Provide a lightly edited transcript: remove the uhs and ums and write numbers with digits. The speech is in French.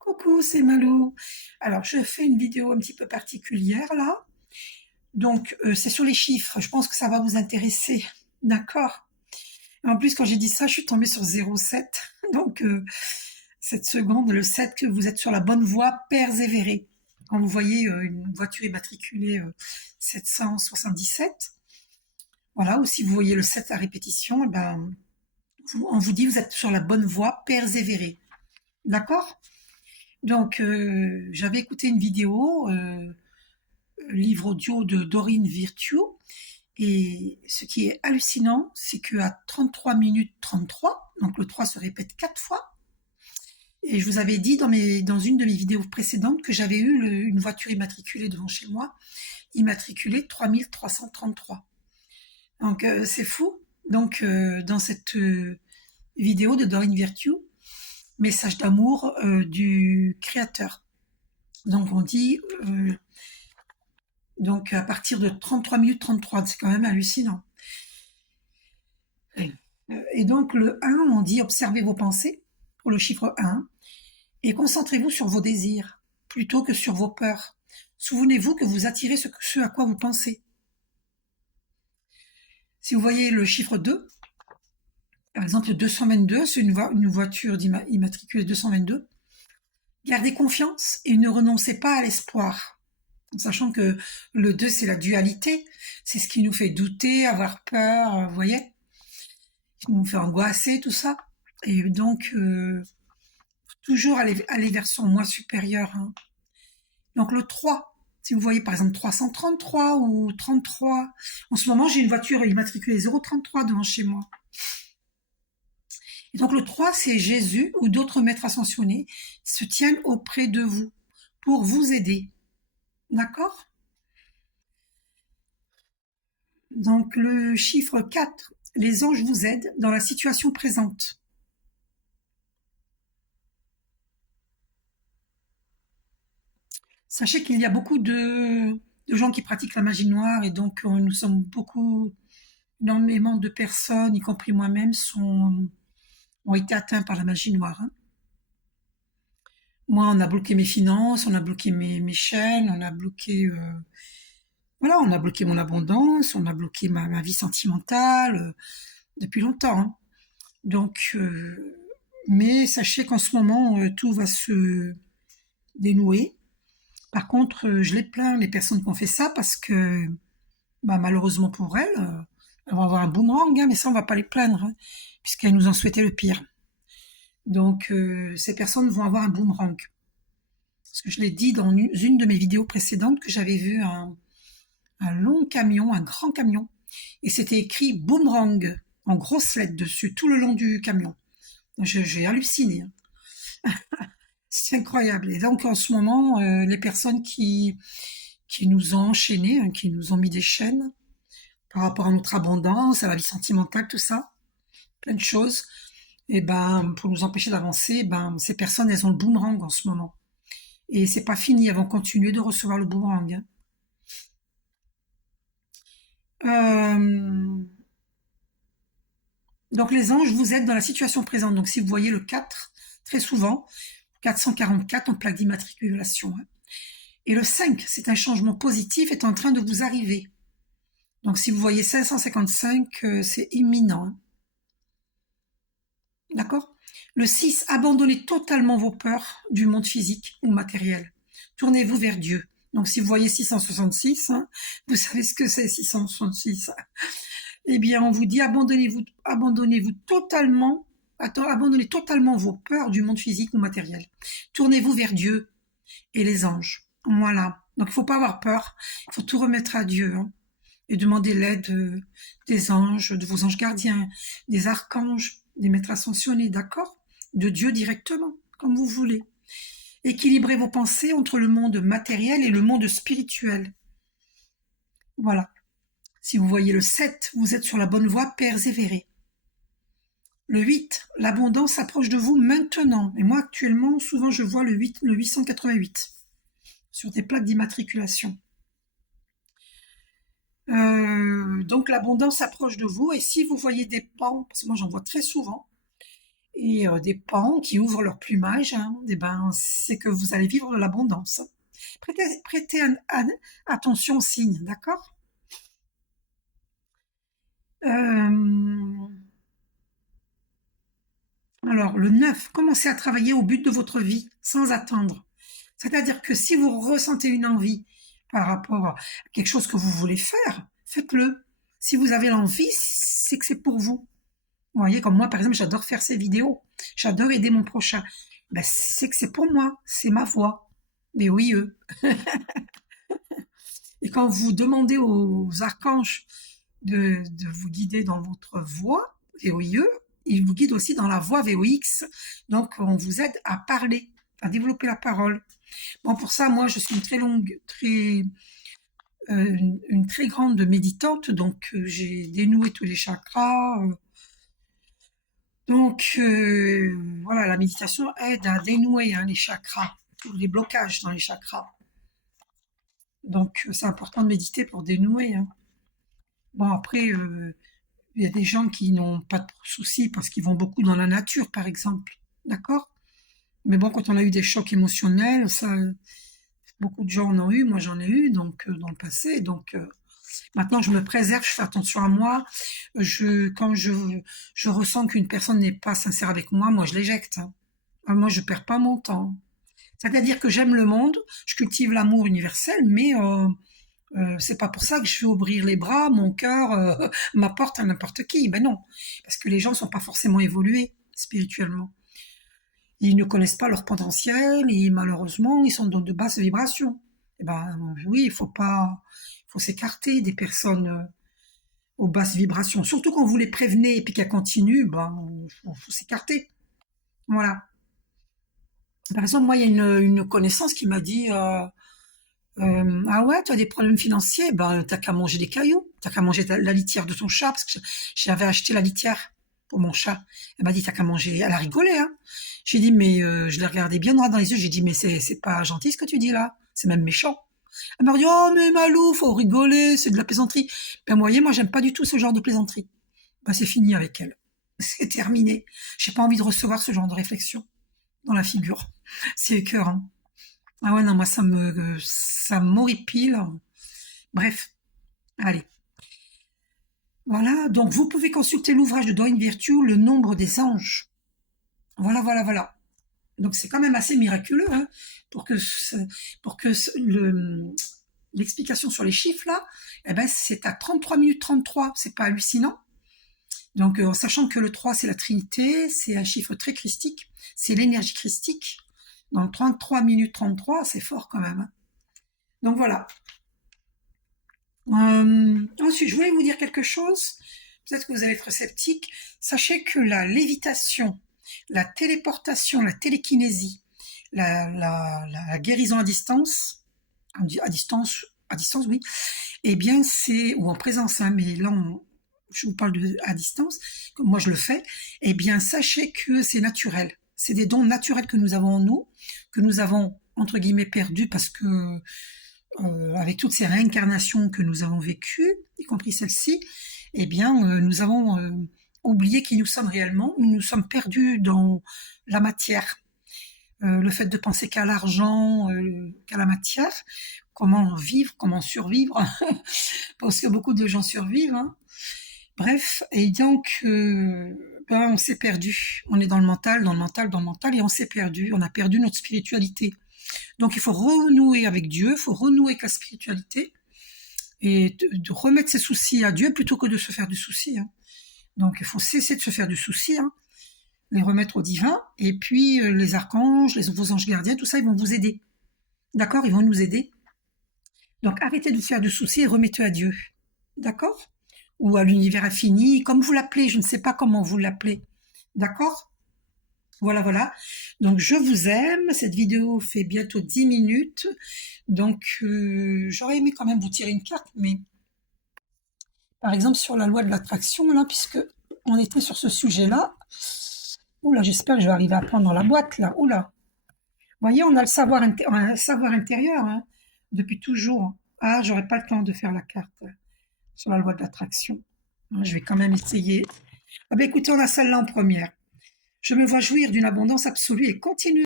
Coucou, c'est Malou. Alors, je fais une vidéo un petit peu particulière là. Donc, c'est sur les chiffres. Je pense que ça va vous intéresser. D'accord? En plus, quand j'ai dit ça, je suis tombée sur 07. Donc, cette seconde, le 7, que vous êtes sur la bonne voie, persévérer. Quand vous voyez une voiture immatriculée 777, voilà, ou si vous voyez le 7 à répétition, eh ben, on vous dit vous êtes sur la bonne voie, persévérer. D'accord? Donc, j'avais écouté une vidéo, livre audio de Dorine Virtue, et ce qui est hallucinant, c'est qu'à 33 minutes 33, donc le 3 se répète 4 fois, et je vous avais dit dans une de mes vidéos précédentes que j'avais eu une voiture immatriculée devant chez moi, immatriculée 3333. Donc, c'est fou. Donc, dans cette vidéo de Dorine Virtue, message d'amour du créateur. Donc on dit, donc à partir de 33 minutes 33, c'est quand même hallucinant. Et donc le 1, on dit observez vos pensées, pour le chiffre 1, et concentrez-vous sur vos désirs, plutôt que sur vos peurs. Souvenez-vous que vous attirez ce à quoi vous pensez. Si vous voyez le chiffre 2, par exemple 222, c'est une voiture immatriculée 222, gardez confiance et ne renoncez pas à l'espoir. En sachant que le 2, c'est la dualité, c'est ce qui nous fait douter, avoir peur, vous voyez, qui nous fait angoisser, tout ça. Et donc, toujours aller vers son moi supérieur. Hein. Donc le 3, si vous voyez par exemple 333 ou 33, en ce moment j'ai une voiture immatriculée 033 devant chez moi. Et donc le 3, c'est Jésus ou d'autres maîtres ascensionnés se tiennent auprès de vous pour vous aider. D'accord? Donc le chiffre 4, les anges vous aident dans la situation présente. Sachez qu'il y a beaucoup de gens qui pratiquent la magie noire et donc nous sommes énormément de personnes, y compris moi-même, ont été atteints par la magie noire. Hein. Moi, on a bloqué mes finances, on a bloqué mes chaînes, on a bloqué, voilà, on a bloqué mon abondance, on a bloqué ma vie sentimentale depuis longtemps. Hein. Donc, mais sachez qu'en ce moment, tout va se dénouer. Par contre, je les plains, les personnes qui ont fait ça, parce que bah, malheureusement pour elles, elles vont avoir un boomerang, hein, mais ça, on va pas les plaindre, hein, puisqu'elles nous ont souhaité le pire. Donc, ces personnes vont avoir un boomerang. Parce que je l'ai dit dans une de mes vidéos précédentes que j'avais vu un long camion, un grand camion, et c'était écrit boomerang en grosses lettres dessus, tout le long du camion. J'ai halluciné. Hein. C'est incroyable. Et donc en ce moment, les personnes qui nous ont enchaînés, hein, qui nous ont mis des chaînes par rapport à notre abondance, à la vie sentimentale, tout ça, plein de choses, et ben pour nous empêcher d'avancer, ben ces personnes elles ont le boomerang en ce moment. Et c'est pas fini, elles vont continuer de recevoir le boomerang. Hein. Euh, donc les anges vous aident dans la situation présente. Donc si vous voyez le 4, très souvent, 444 en plaque d'immatriculation. Hein. Et le 5, c'est un changement positif est en train de vous arriver. Donc si vous voyez 555, c'est imminent. Hein. D'accord? Le 6, abandonnez totalement vos peurs du monde physique ou matériel. Tournez-vous vers Dieu. Donc si vous voyez 666, hein, vous savez ce que c'est 666. Eh bien, on vous dit abandonnez-vous totalement, abandonnez totalement vos peurs du monde physique ou matériel. Tournez-vous vers Dieu et les anges. Voilà. Donc il ne faut pas avoir peur. Il faut tout remettre à Dieu. Hein, et demander l'aide des anges, de vos anges gardiens, des archanges, des maîtres ascensionnés, d'accord? De Dieu directement, comme vous voulez. Équilibrez vos pensées entre le monde matériel et le monde spirituel. Voilà. Si vous voyez le 7, vous êtes sur la bonne voie, persévérez. Le 8, l'abondance approche de vous maintenant. Et moi, actuellement, souvent, je vois le 8, le 888 sur des plaques d'immatriculation. Donc l'abondance approche de vous, et si vous voyez des pans, parce que moi j'en vois très souvent, et des pans qui ouvrent leur plumage, hein, eh ben, c'est que vous allez vivre de l'abondance. Attention aux signes, d'accord? Euh, alors, le 9, commencez à travailler au but de votre vie sans attendre. C'est-à-dire que si vous ressentez une envie par rapport à quelque chose que vous voulez faire, faites-le. Si vous avez l'envie, c'est que c'est pour vous. Vous voyez, comme moi, par exemple, j'adore faire ces vidéos. J'adore aider mon prochain. Ben, c'est que c'est pour moi. C'est ma voix. Mais oui, eux. Et quand vous demandez aux archanges de vous guider dans votre voix, VOIE, ils vous guident aussi dans la voix VOX. Donc, on vous aide à parler, à développer la parole. Bon, pour ça, moi, je suis une très grande méditante, donc j'ai dénoué tous les chakras. Voilà, la méditation aide à dénouer, hein, les chakras, tous les blocages dans les chakras. Donc, c'est important de méditer pour dénouer, hein. Bon, après, il y a des gens qui n'ont pas de soucis parce qu'ils vont beaucoup dans la nature, par exemple. D'accord? Mais bon, quand on a eu des chocs émotionnels, ça, beaucoup de gens en ont eu, moi j'en ai eu, donc dans le passé. Donc maintenant, je me préserve, je fais attention à moi. Quand je ressens qu'une personne n'est pas sincère avec moi, moi je l'éjecte, hein. Moi, je perds pas mon temps. C'est-à-dire que j'aime le monde, je cultive l'amour universel, mais c'est pas pour ça que je vais ouvrir les bras, mon cœur, ma porte à n'importe qui. Ben non, parce que les gens sont pas forcément évolués spirituellement. Ils ne connaissent pas leur potentiel et malheureusement, ils sont dans de basses vibrations. Eh ben oui, il faut s'écarter des personnes aux basses vibrations. Surtout quand vous les prévenez et puis qu'elles continuent, faut s'écarter. Voilà. Par exemple, moi, il y a une connaissance qui m'a dit ah ouais, tu as des problèmes financiers, ben t'as qu'à manger des cailloux, t'as qu'à manger la litière de ton chat, parce que j'avais acheté la litière pour mon chat. Elle m'a dit t'as qu'à manger. Elle a rigolé, hein. J'ai dit mais je l'ai regardé bien droit dans les yeux, j'ai dit mais c'est pas gentil ce que tu dis là, c'est même méchant. Elle m'a dit oh mais Malou, faut rigoler, c'est de la plaisanterie. Ben vous voyez, moi j'aime pas du tout ce genre de plaisanterie. Ben c'est fini avec elle, c'est terminé. J'ai pas envie de recevoir ce genre de réflexion dans la figure, c'est écœurant. Ah ouais non moi ça m'horripile. Bref, allez. Voilà, donc vous pouvez consulter l'ouvrage de Doreen Virtue, Le nombre des anges. Voilà, voilà, voilà. Donc c'est quand même assez miraculeux, hein, pour que, l'explication sur les chiffres là, eh ben, c'est à 33 minutes 33, c'est pas hallucinant. Donc en sachant que le 3 c'est la Trinité, c'est un chiffre très christique, c'est l'énergie christique. Donc 33 minutes 33, c'est fort quand même, hein. Donc voilà. Ensuite, je voulais vous dire quelque chose. Peut-être que vous allez être sceptique. Sachez que la lévitation, la téléportation, la télékinésie, la guérison à distance, oui. Eh bien, c'est ou en présence, hein, mais là, je vous parle à distance. Comme moi, je le fais. Eh bien, sachez que c'est naturel. C'est des dons naturels que nous avons en nous, que nous avons entre guillemets perdus parce que avec toutes ces réincarnations que nous avons vécues, y compris celle-ci, eh bien, nous avons oublié qui nous sommes réellement. Nous nous sommes perdus dans la matière. Le fait de penser qu'à l'argent, qu'à la matière, comment vivre, comment survivre, parce que beaucoup de gens survivent, hein. Bref, et donc, on s'est perdu. On est dans le mental, dans le mental, dans le mental, et on s'est perdu. On a perdu notre spiritualité. Donc il faut renouer avec Dieu, il faut renouer avec la spiritualité et de remettre ses soucis à Dieu plutôt que de se faire du souci, hein. Donc il faut cesser de se faire du souci, hein, les remettre au divin et puis les archanges, vos anges gardiens, tout ça, ils vont vous aider. D'accord? Ils vont nous aider. Donc arrêtez de vous faire du souci et remettez à Dieu. D'accord? Ou à l'univers infini, comme vous l'appelez, je ne sais pas comment vous l'appelez. D'accord? Voilà, voilà. Donc, je vous aime. Cette vidéo fait bientôt 10 minutes. Donc, j'aurais aimé quand même vous tirer une carte, mais par exemple sur la loi de l'attraction, là, puisque on était sur ce sujet-là. Oula, j'espère que je vais arriver à prendre la boîte, là. Oula. Vous voyez, on a un savoir intérieur, hein, depuis toujours. Ah, j'aurais pas le temps de faire la carte sur la loi de l'attraction. Je vais quand même essayer. Ah ben écoutez, on a celle-là en première. Je me vois jouir d'une abondance absolue et continue